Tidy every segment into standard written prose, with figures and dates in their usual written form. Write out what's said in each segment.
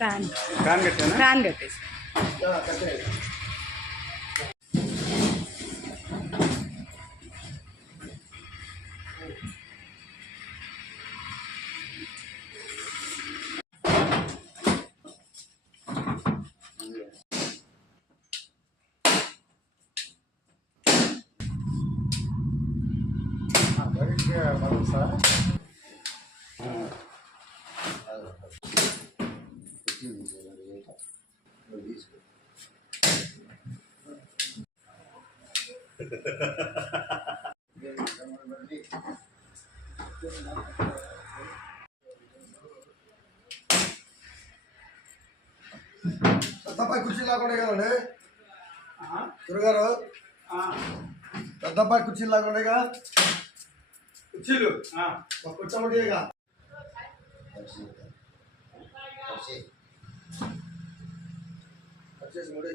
Fan కట్టేనా? Fan కట్టేసి పెద్దబ్బాయి కుర్చీ లేకుండా కదండి గురుగారు, పెద్దబ్బాయి కుర్చీలు లేకుండా కుర్చీలు కూర్చోబడిగా వచ్చేసి ముడి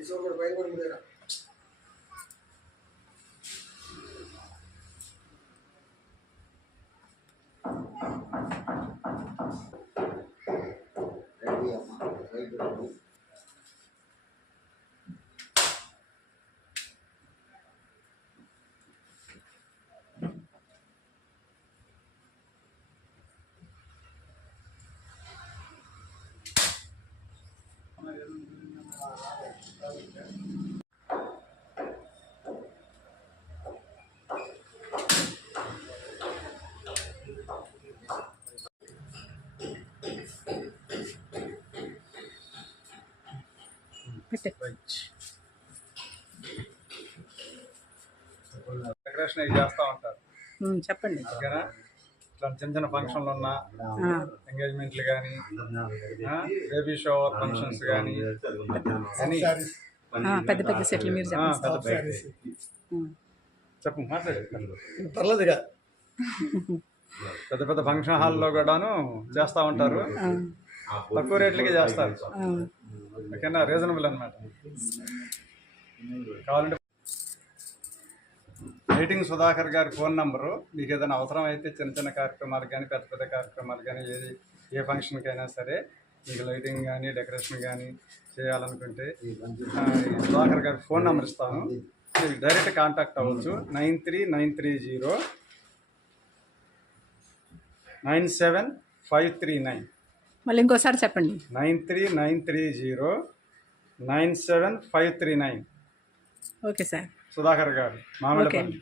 ఐసో కూడా పైన కూడా ముడేరా. డెకరేషన్ అవి చేస్తూ ఉంటారు. చెప్పండి. ఓకేనా? ఇట్లా చిన్న చిన్న ఫంక్షన్లు ఉన్నా, ఎంగేజ్మెంట్లు కానీ, బేబీ షవర్ ఫంక్షన్స్ కానీ, పెద్ద పెద్ద సెట్లు మీరు చెప్పు మాట్లాడు. పర్లేదుగా పెద్ద పెద్ద ఫంక్షన్ హాల్లో కూడాను చేస్తూ ఉంటారు. తక్కువ రేట్లకి చేస్తారు. ఓకేనా? రీజనబుల్ అనమాట. కావాలంటే రేటింగ్ సుధాకర్ గారి ఫోన్ నంబరు. మీకు ఏదైనా అవసరం అయితే చిన్న చిన్న కార్యక్రమాలు కానీ, పెద్ద పెద్ద కార్యక్రమాలు కానీ, ఏ ఫంక్షన్కైనా సరే మీకు లైటింగ్ కానీ, డెకరేషన్ కానీ చేయాలనుకుంటే సుధాకర్ గారి ఫోన్ నెంబర్ ఇస్తాను. మీకు డైరెక్ట్ కాంటాక్ట్ అవ్వచ్చు. 9393097539. మళ్ళీ ఇంకోసారి చెప్పండి. 9393097539. Okay sir. Sudhakar garu Mamidipalli.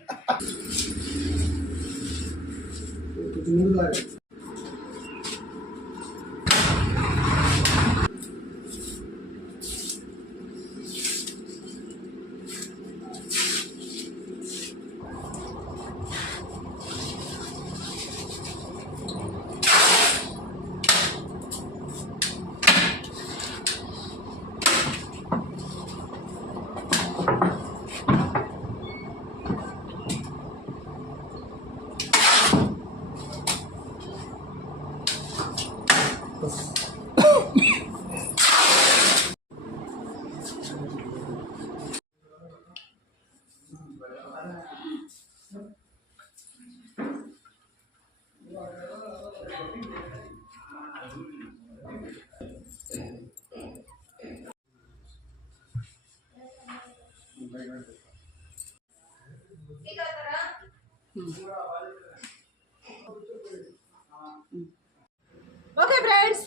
Okay friends,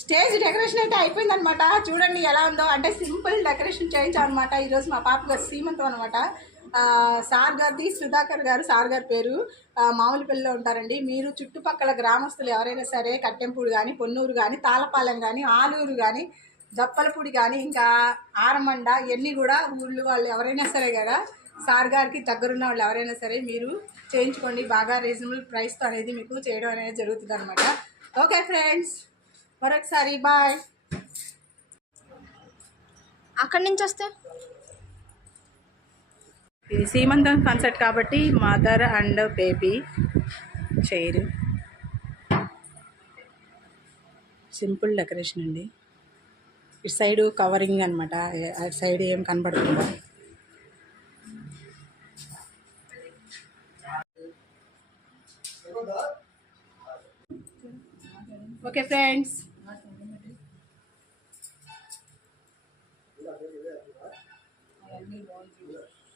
stage decoration అయితే అయిపోయిందనమాట. చూడండి ఎలా ఉందో. అంటే సింపుల్ డెకరేషన్ చేయించామన్నమాట. ఈరోజు మా పాప గారు సీమంతం అనమాట. సార్ గారిది సుధాకర్ గారు, సార్ గారి పేరు. మామిడిపల్లిలో ఉంటారండి. మీరు చుట్టుపక్కల గ్రామస్తులు ఎవరైనా సరే కట్టెంపూడి కానీ, పొన్నూరు కానీ, తాళపాలెం కానీ, ఆలూరు కానీ, జప్పలపూడి కానీ, ఇంకా ఆరమండ, ఇవన్నీ కూడా ఊళ్ళు వాళ్ళు ఎవరైనా సరే కదా, సార్ గారికి దగ్గరున్న వాళ్ళు ఎవరైనా సరే మీరు చేయించుకోండి. బాగా రీజనబుల్ ప్రైస్తో అనేది మీకు చేయడం అనేది జరుగుతుంది అనమాట. ఓకే ఫ్రెండ్స్, మరొకసారి బాయ్. అక్కడి నుంచి వస్తే ఇది సీమంతం కాన్సెప్ట్ కాబట్టి mother and baby chair, simple decoration అండి. ఇటు సైడు కవరింగ్ అనమాట, అటు సైడ్ ఏం కనబడుతుందా. Okay friends,